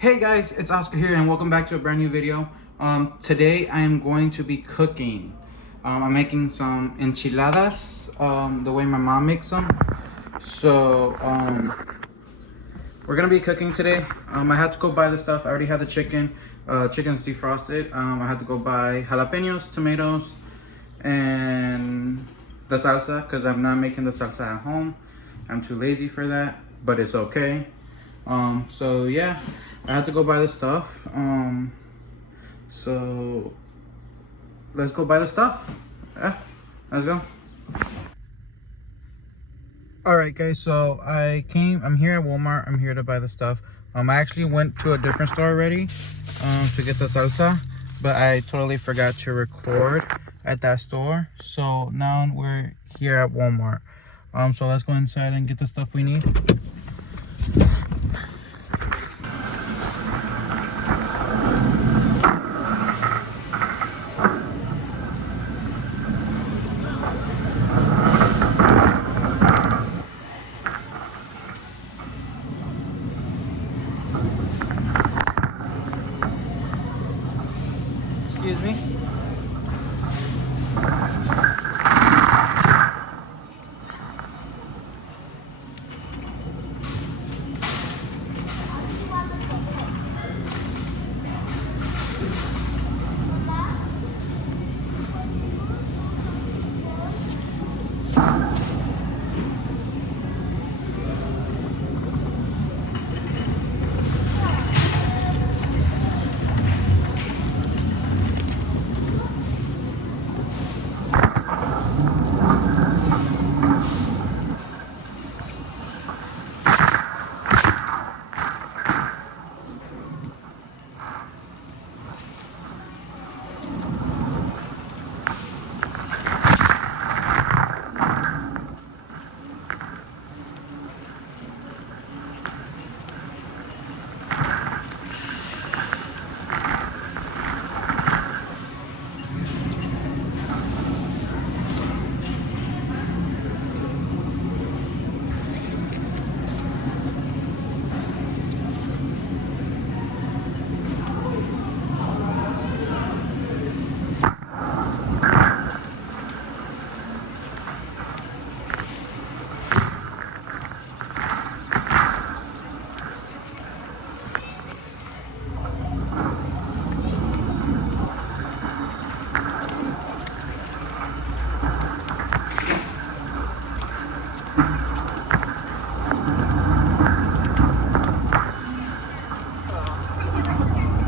Hey guys, it's Oscar here and welcome back to a brand new video. Today I am going to be cooking. I'm making some enchiladas the way my mom makes them. So we're gonna be cooking today. I had to go buy the stuff. I already had the chicken. Chicken's defrosted. I had to go buy jalapenos, tomatoes, and the salsa because I'm not making the salsa at home. I'm too lazy for that, but it's okay. So yeah, I had to go buy the stuff. So let's go buy the stuff. Yeah, let's go. All right, guys. So I'm here at Walmart. I'm here to buy the stuff. I actually went to a different store already, to get the salsa, but I totally forgot to record at that store. So now we're here at Walmart. So let's go inside and get the stuff we need. Excuse me.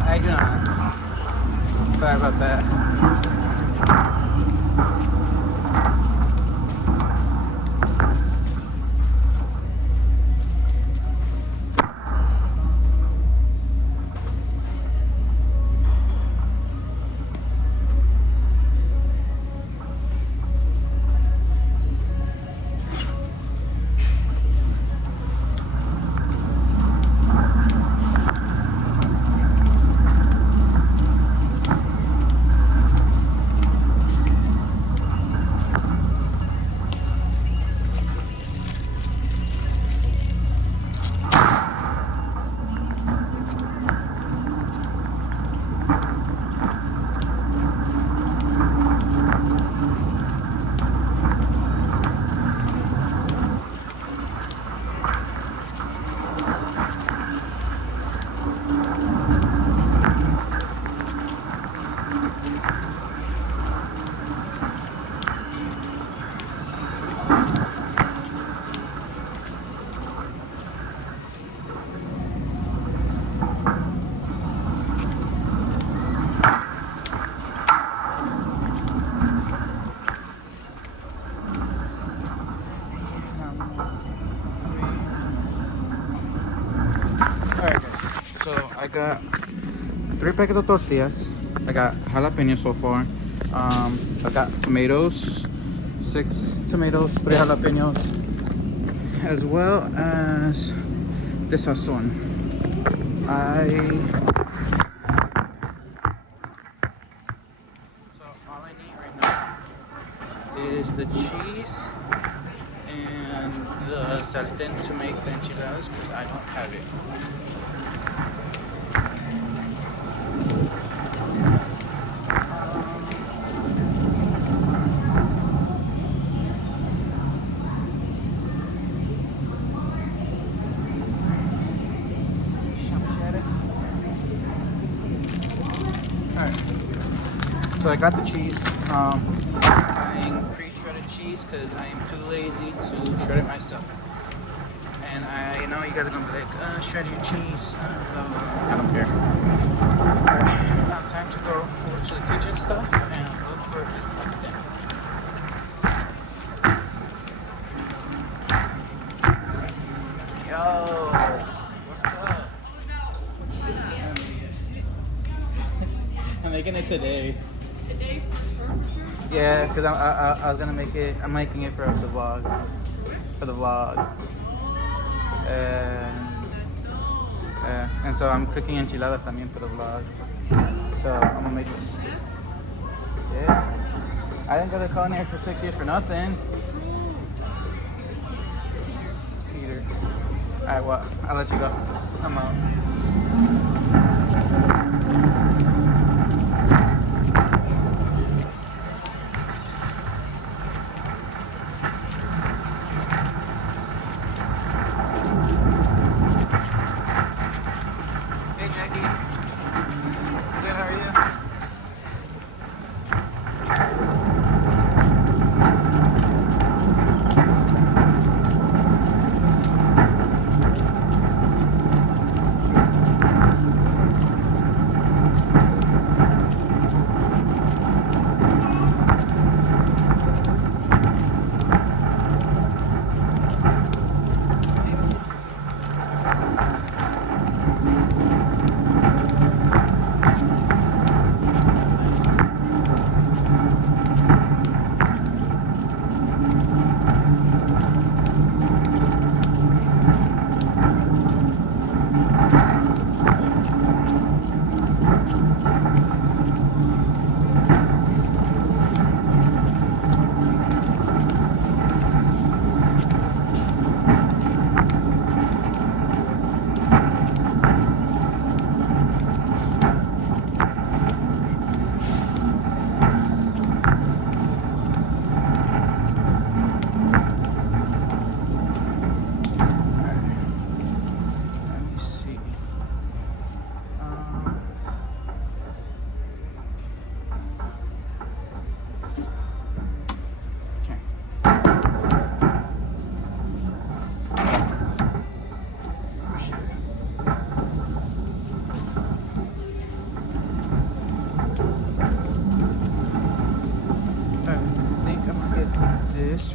I do not. Sorry about that. Alright guys, so I got 3 packets of tortillas. I got jalapenos so far. I got tomatoes, 6 tomatoes, 3 jalapenos, as well as the sazon. So all I need right now is the cheese and the sartén to make the enchiladas because I don't have it. got the cheese. Buying pre-shredded cheese because I am too lazy to shred it myself. And I know you guys are gonna be like, shred your cheese. Blah, blah, blah. I don't care. Alright, now time to go over to the kitchen stuff and look for this fucking thing. Yo, what's up? I'm making it today. Today? Sure. Yeah, because I was gonna make it. I'm making it for the vlog. For the vlog. And so I'm cooking enchiladas también for the vlog. So I'm gonna make it. Yeah. I didn't go to culinary for 6 years for nothing. It's Peter. Alright, well, I'll let you go. I'm out.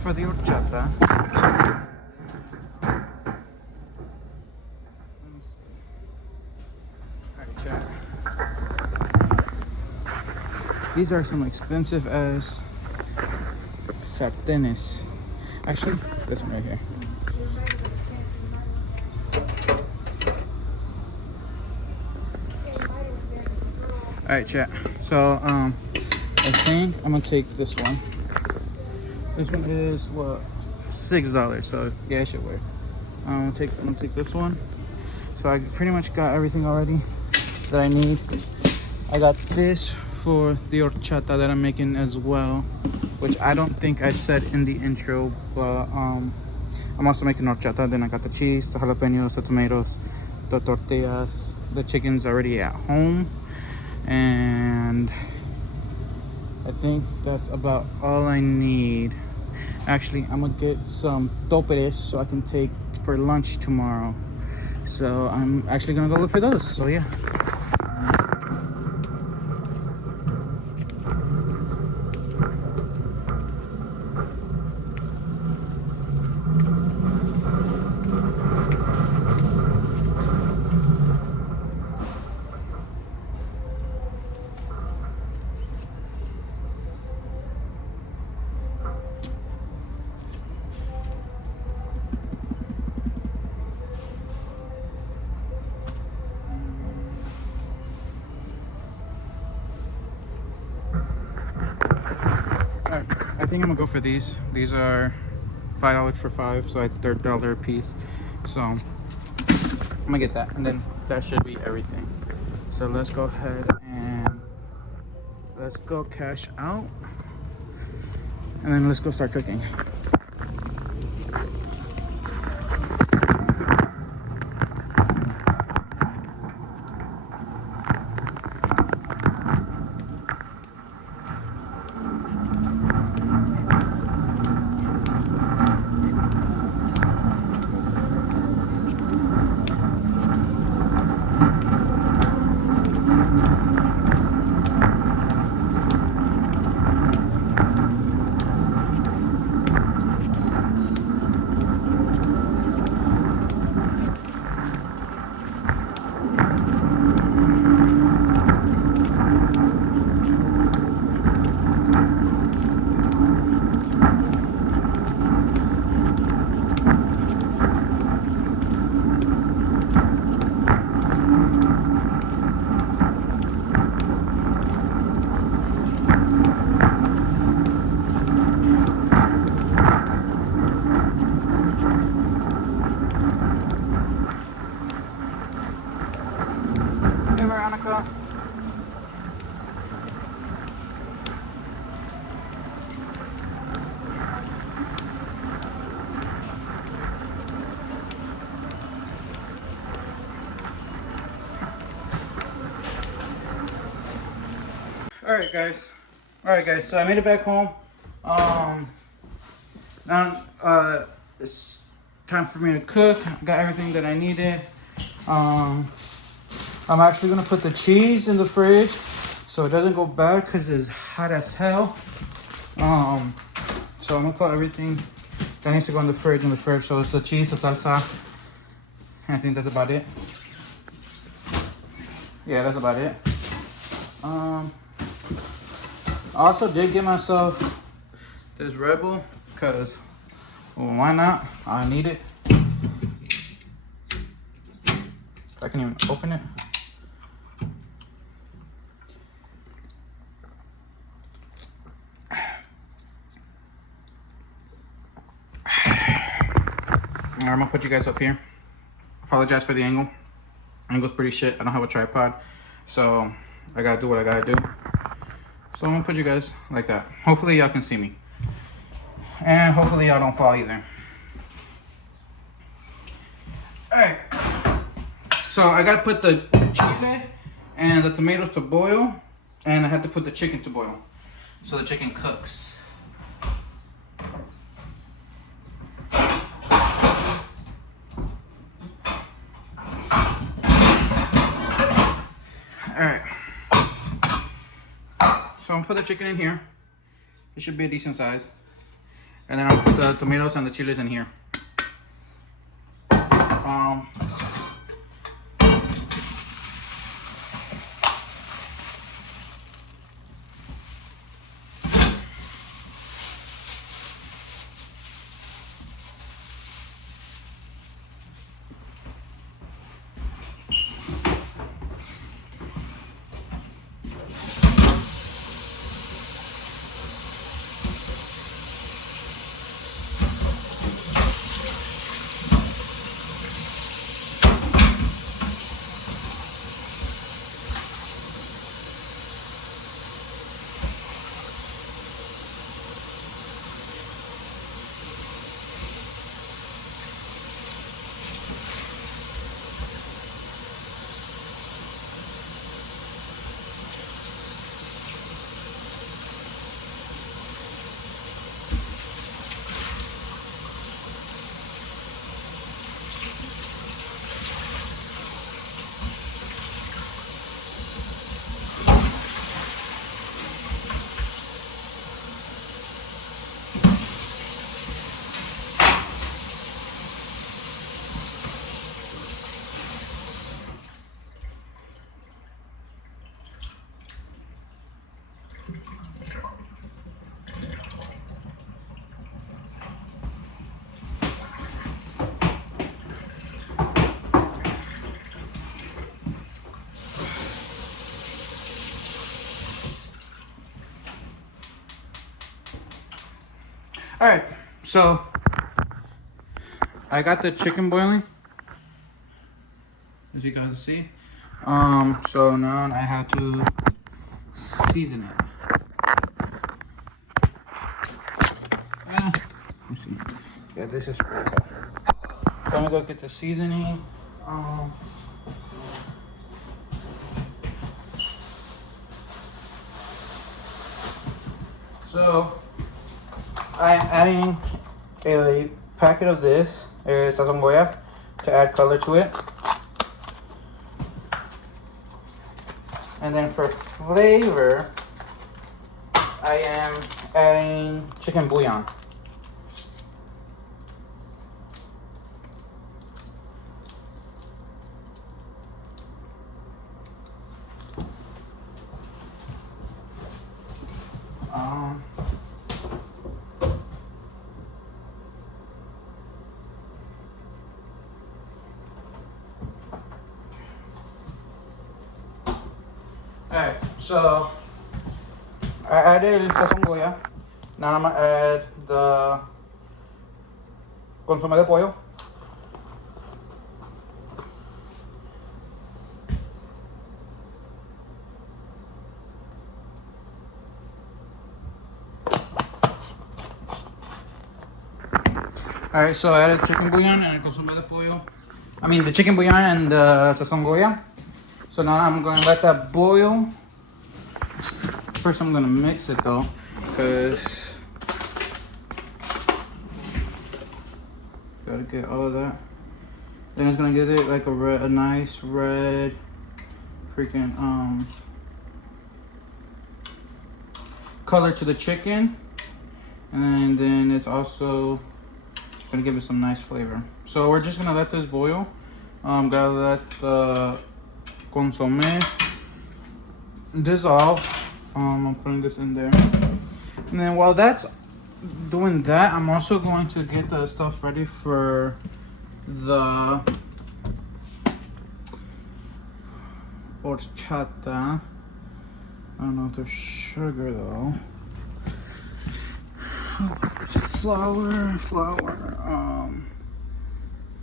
For the horchata. Alright, chat. These are some expensive as sartenes. Actually, this one right here. Alright, chat. So I think I'm gonna take this one. This one is what, $6. So yeah, it should work. I'm gonna take this one. So I pretty much got everything already that I need. I got this for the horchata that I'm making as well, which I don't think I said in the intro, but I'm also making horchata. Then I got the cheese, the jalapenos, the tomatoes, the tortillas, the chicken's already at home, and I think that's about all I need. Actually, I'm gonna get some toperes so I can take for lunch tomorrow. So I'm actually gonna go look for those. So yeah. I think I'm gonna go for these. These are $5 for 5, so they're $1 a piece. So I'm gonna get that, and then that should be everything. So let's go ahead and let's go cash out, and then let's go start cooking. Alright guys, so I made it back home. Now it's time for me to cook. Got everything that I needed. I'm actually gonna put the cheese in the fridge so it doesn't go bad because it's hot as hell. So I'm gonna put everything that needs to go in the fridge. So it's the cheese, the salsa. I think that's about it. Yeah, that's about it. I also did get myself this Red Bull because, well, why not? I need it. I can even open it. I'm gonna put you guys up here. Apologize for the angle. Angle's pretty shit. I don't have a tripod, so I gotta do what I gotta do. So I'm gonna put you guys like that. Hopefully y'all can see me, and hopefully y'all don't fall either. All right. So I gotta put the chile and the tomatoes to boil, and I have to put the chicken to boil, so the chicken cooks. Alright, so I'm gonna put the chicken in here. It should be a decent size. And then I'll put the tomatoes and the chiles in here. Alright, so I got the chicken boiling, as you guys see. So now I have to season it. Let me see. Yeah, this is pretty good. So I'm gonna go get the seasoning. So I'm adding a packet of this sazon goya to add color to it. And then for flavor, I am adding chicken bouillon. Alright, so I added el sazon goya. Now I'm gonna add the consomé de pollo. Alright, so I added chicken bouillon and consomé de pollo. I mean the chicken bouillon and the sazon goya. So now I'm going to let that boil first I'm gonna mix it though, because gotta get all of that. Then it's gonna give it like a nice red freaking color to the chicken, and then it's also gonna give it some nice flavor. So we're just gonna let this boil. Gotta let the consomme dissolve. I'm putting this in there, and then while that's doing that, I'm also going to get the stuff ready for the horchata. I don't know if there's sugar though. Flour.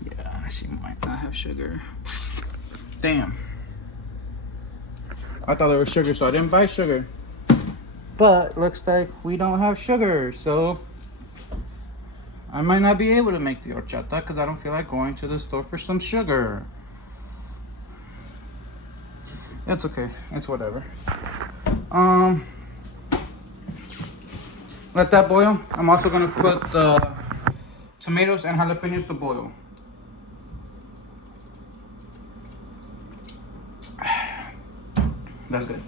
Yeah, she might not have sugar. Damn. I thought there was sugar, so I didn't buy sugar. But looks like we don't have sugar, so I might not be able to make the horchata because I don't feel like going to the store for some sugar. It's okay. It's whatever. Let that boil. I'm also gonna put the tomatoes and jalapenos to boil. That's good.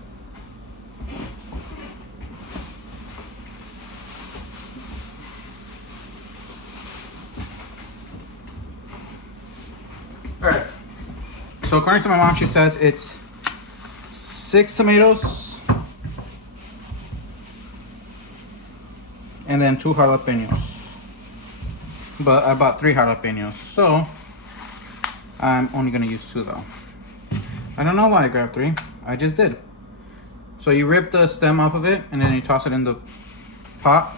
All right. So according to my mom, she says it's 6 tomatoes and then 2 jalapenos. But I bought 3 jalapenos, so I'm only gonna use 2 though. I don't know why I grabbed 3. I just did. So you rip the stem off of it and then you toss it in the pot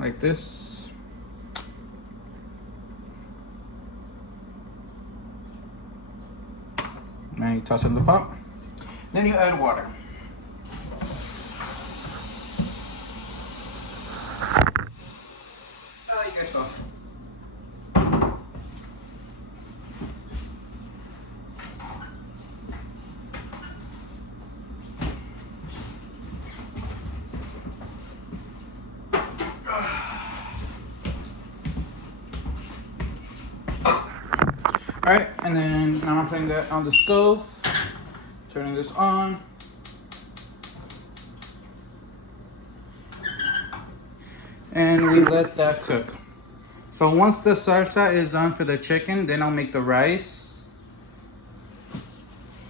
like this. And then you toss it in the pot. Then you add water. Oh, you guys go. Alright, and then now I'm putting that on the stove, turning this on. And we let that cook. So once the salsa is done for the chicken, then I'll make the rice.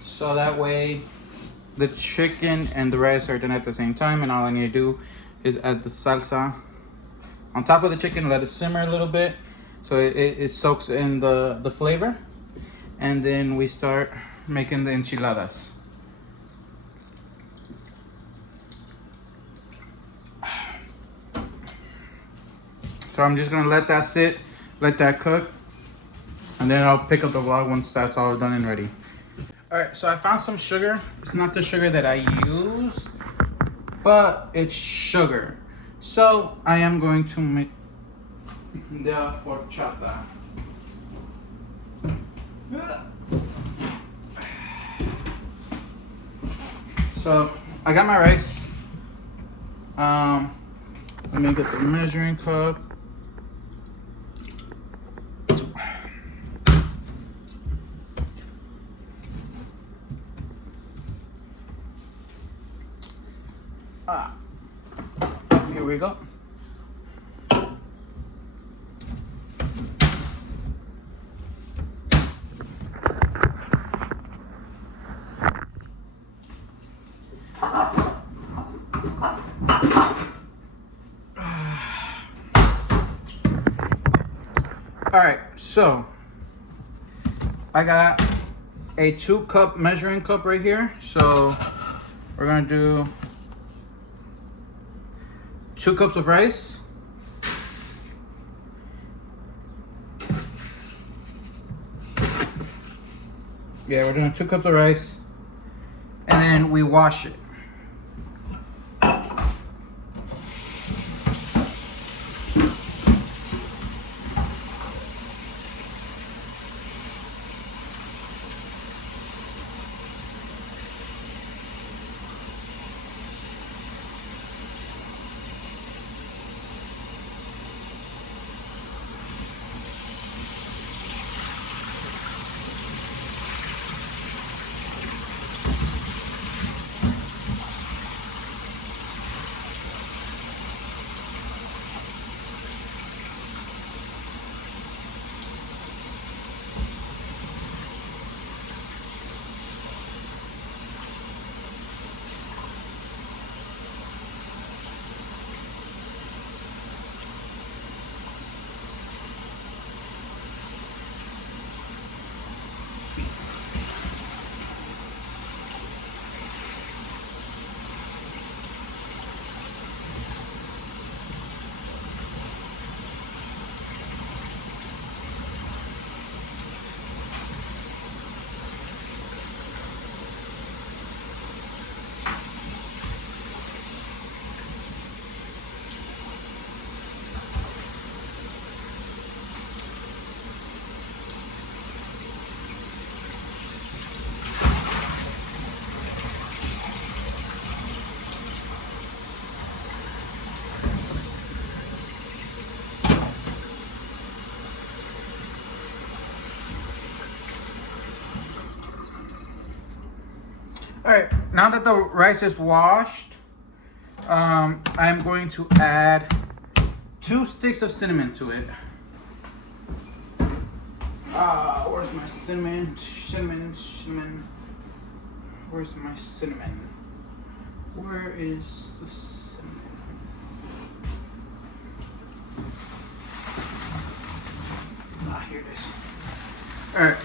So that way the chicken and the rice are done at the same time, and all I need to do is add the salsa on top of the chicken, let it simmer a little bit so it soaks in the flavor, and then we start making the enchiladas. So I'm just gonna let that sit, let that cook, and then I'll pick up the vlog once that's all done and ready. All right, so I found some sugar. It's not the sugar that I use, but it's sugar. So I am going to make the horchata. So I got my rice. Let me get the measuring cup. Here we go. All right, so I got a 2-cup measuring cup right here. So we're gonna do 2 cups of rice. Yeah, we're doing 2 cups of rice, and then we wash it. right, now that the rice is washed, I'm going to add 2 sticks of cinnamon to it. Where's my cinnamon? Cinnamon. Where's my cinnamon? Where is the cinnamon? Here it is. Alright.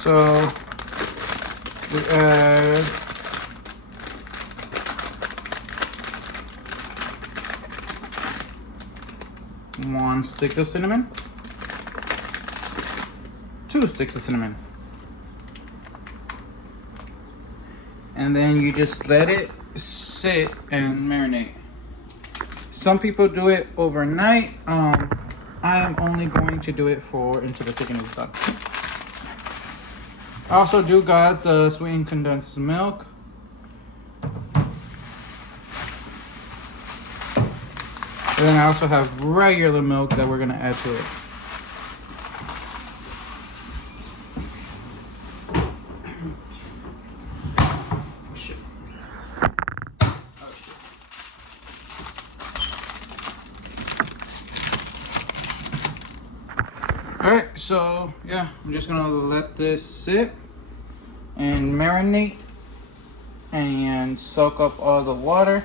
So we add one stick of cinnamon, 2 sticks of cinnamon, and then you just let it sit and marinate. Some people do it overnight. I am only going to do it until the chicken is done. I also do got the sweetened condensed milk. And then I also have regular milk that we're gonna add to it. Shit. Oh shit. Alright, so yeah, I'm just gonna let this sit and marinate and soak up all the water.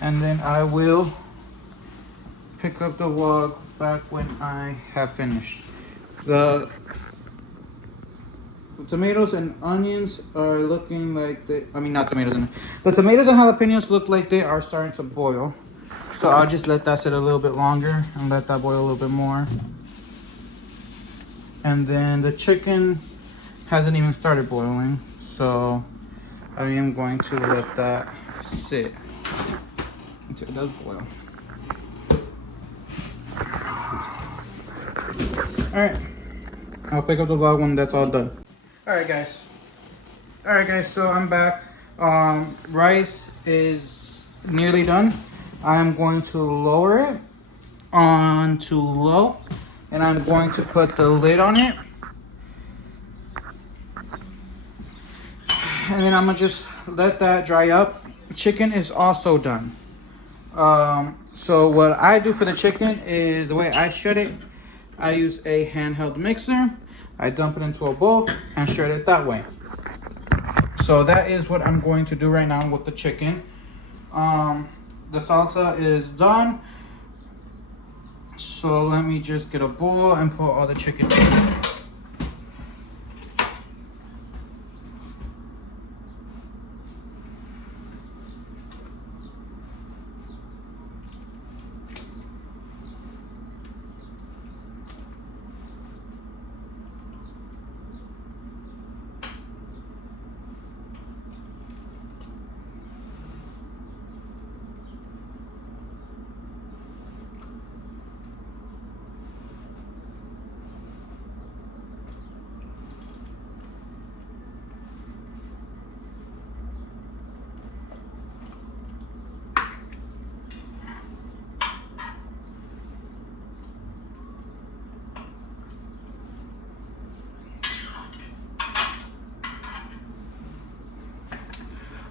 And then I will pick up the vlog back when I have finished. The tomatoes and onions are looking like the tomatoes and jalapenos look like they are starting to boil. So I'll just let that sit a little bit longer and let that boil a little bit more. And then the chicken hasn't even started boiling, so I am going to let that sit until it does boil. Alright, I'll pick up the vlog when that's all done. Alright guys, so I'm back. Rice is nearly done. I'm going to lower it onto low, and I'm going to put the lid on it. And then I'm gonna just let that dry up. Chicken is also done. So what I do for the chicken is, the way I shred it, I use a handheld mixer. I dump it into a bowl and shred it that way. So that is what I'm going to do right now with the chicken. The salsa is done. So let me just get a bowl and put all the chicken in.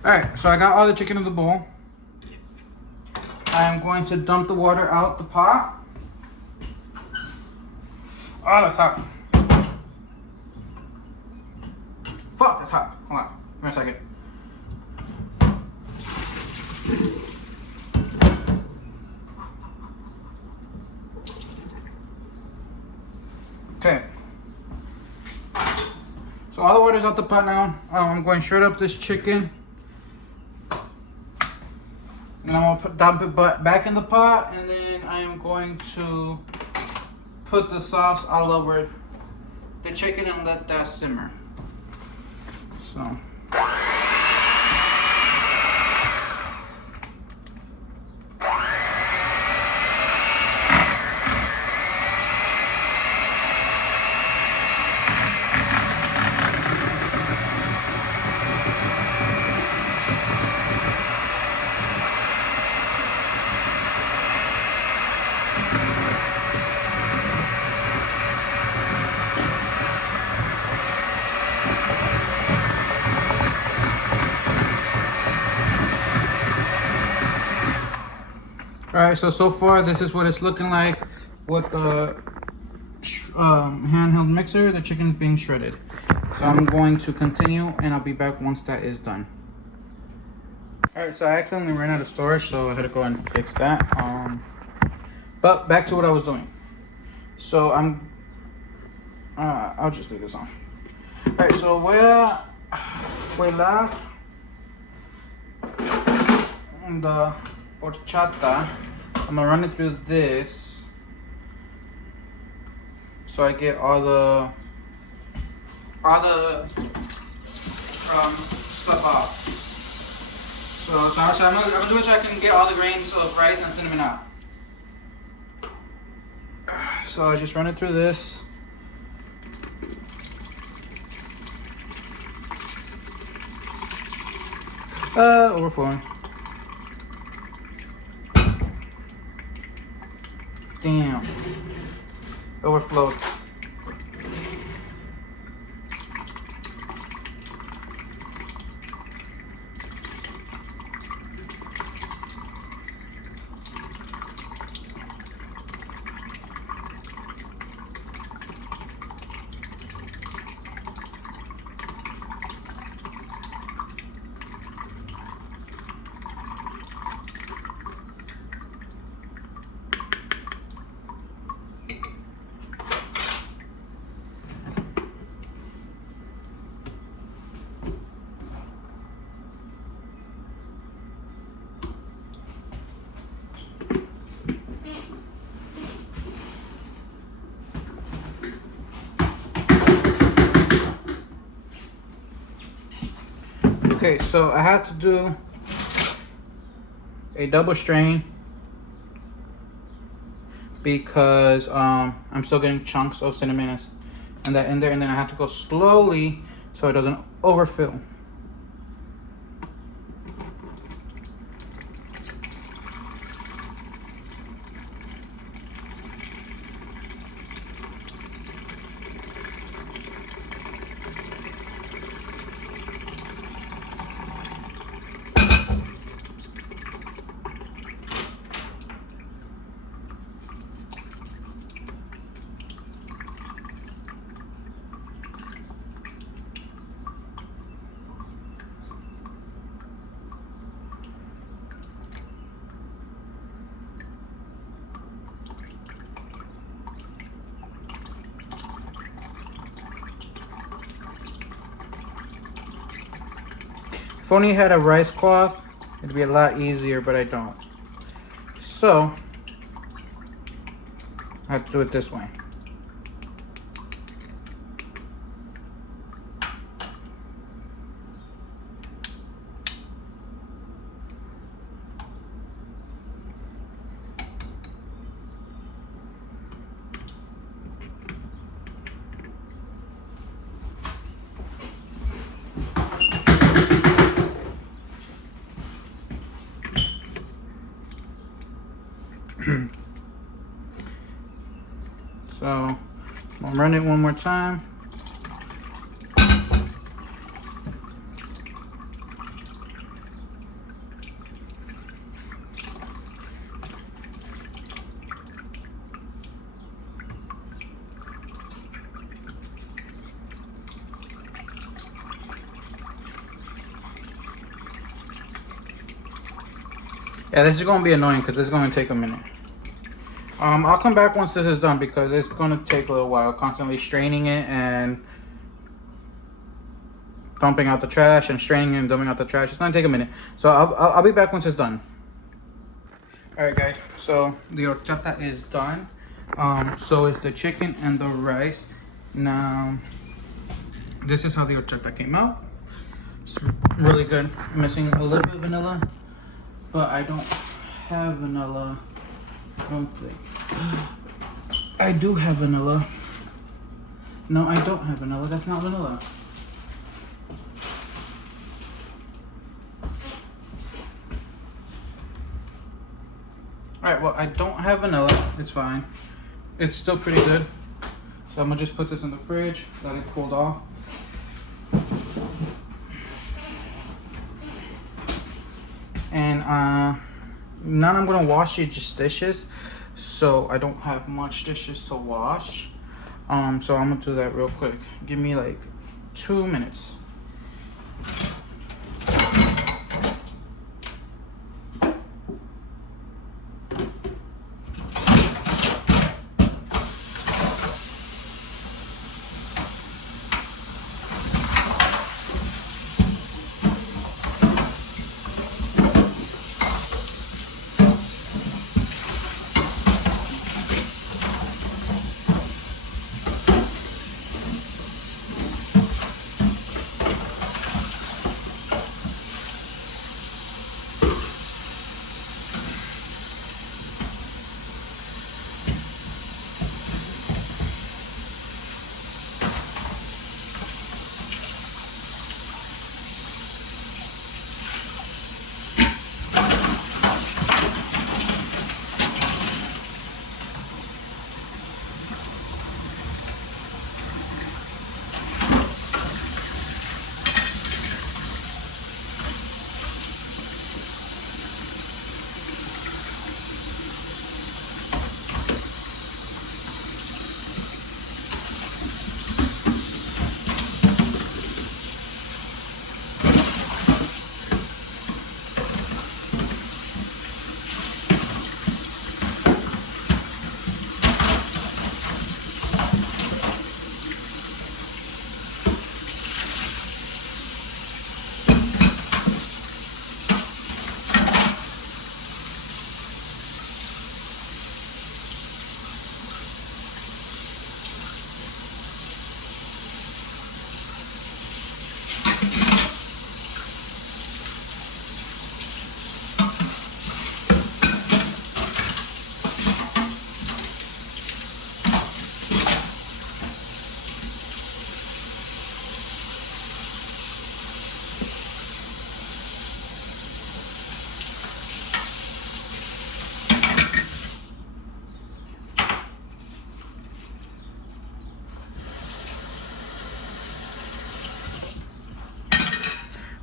Alright, so I got all the chicken in the bowl. I am going to dump the water out the pot. Oh, that's hot. Fuck, that's hot. Hold on, give me a second. Okay. So all the water's out the pot now. I'm going straight up this chicken. And I'm gonna dump it back in the pot, and then I am going to put the sauce all over the chicken and let that simmer. So. Alright, so far this is what it's looking like with the handheld mixer. The chicken's being shredded. So I'm going to continue and I'll be back once that is done. Alright, so I accidentally ran out of storage, so I had to go and fix that. But back to what I was doing. So I'll just leave this on. Alright, so voy the horchata. I'm gonna run it through this so I get all the stuff off. So I'm gonna do it so I can get all the grains of rice and cinnamon out. So I just run it through this. Overflowing. Damn. Overflowed. Okay, so I had to do a double strain because I'm still getting chunks of cinnamon and that in there, and then I have to go slowly so it doesn't overfill. If only I had a rice cloth, it'd be a lot easier, but I don't. So, I have to do it this way. So, I'll run it one more time. Yeah, this is going to be annoying because this is going to take a minute. I'll come back once this is done because it's going to take a little while. Constantly straining it and dumping out the trash and straining it and dumping out the trash. It's going to take a minute. So I'll be back once it's done. Alright guys, so the horchata is done. So it's the chicken and the rice. Now, this is how the horchata came out. It's really good. I'm missing a little bit of vanilla, but I don't have vanilla. I don't think. I do have vanilla. No, I don't have vanilla. That's not vanilla. Alright, well, I don't have vanilla. It's fine. It's still pretty good. So I'm gonna just put this in the fridge, let it cool off. And now I'm gonna wash these dishes, so I don't have much dishes to wash. So I'm gonna do that real quick. Give me like 2 minutes.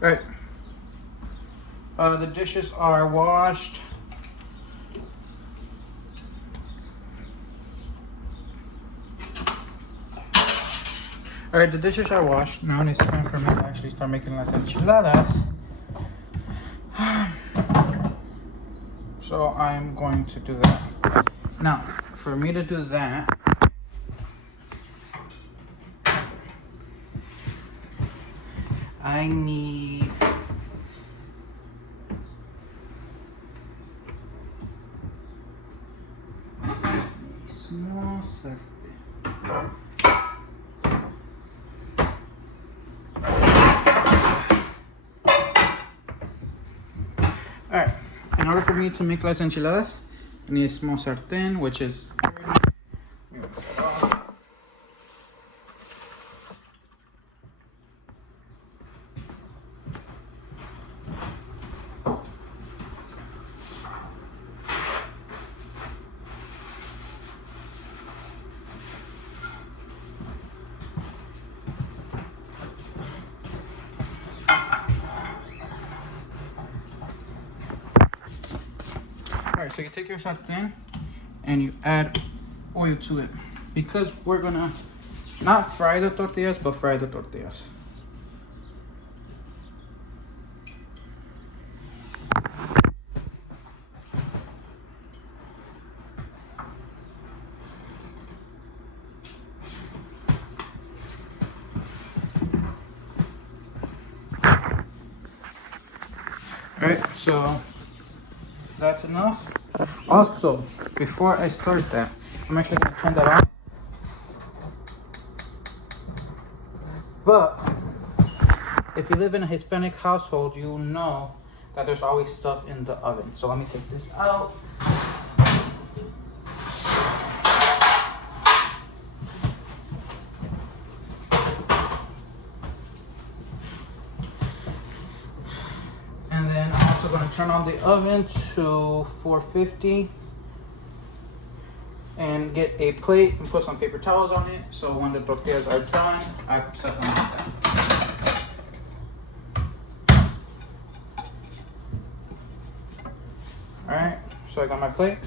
All right. The dishes are washed. All right, the dishes are washed. Now it's time for me to actually start making las enchiladas. So I'm going to do that. Now, for me to do that, I need a small sartén. Alright, in order for me to make las enchiladas, I need a small sartén, which is alright, so you take your sartén and you add oil to it because we're gonna not fry the tortillas but fry the tortillas. Alright, so that's enough. Also, before I start that, I'm actually going to turn that on. But if you live in a Hispanic household, you know that there's always stuff in the oven. So let me take this out. And then I'm also going to turn on the oven to 450 and get a plate and put some paper towels on it. So when the tortillas are done, I set them like that. All right, so I got my plate.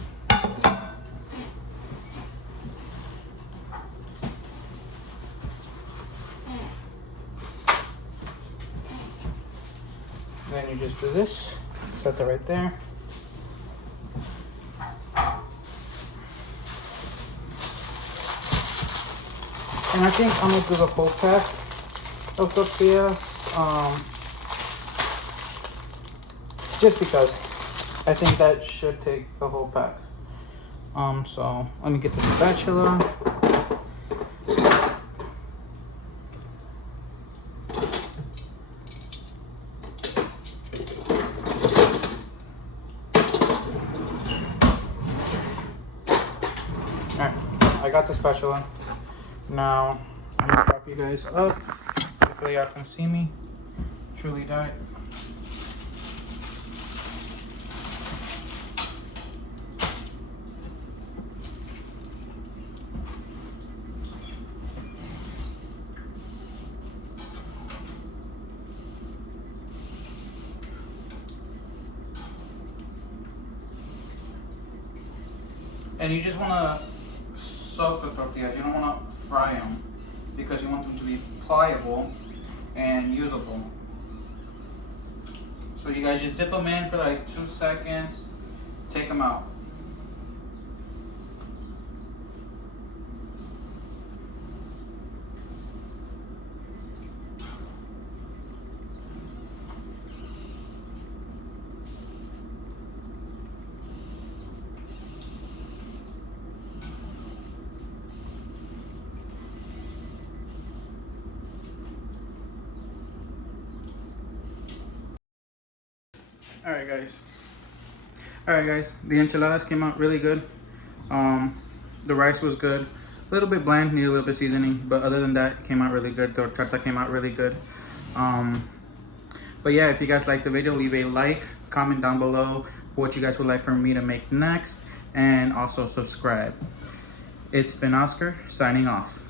Then you just do this, set that right there. And I think I'm gonna do the whole pack of tortillas, just because I think that should take the whole pack. So let me get the spatula. Alright, I got the spatula. Now I'm gonna prop you guys up. Hopefully y'all can see me. Truly died. And you just want to soak the tortillas. You don't want to fry them because you want them to be pliable and usable. So you guys just dip them in for like 2 seconds, take them out. Alright guys, the enchiladas came out really good. The rice was good, a little bit bland, needed a little bit seasoning, but other than that, it came out really good. The torta came out really good. But yeah, if you guys liked the video, leave a like, comment down below what you guys would like for me to make next, and also subscribe. It's been Oscar, signing off.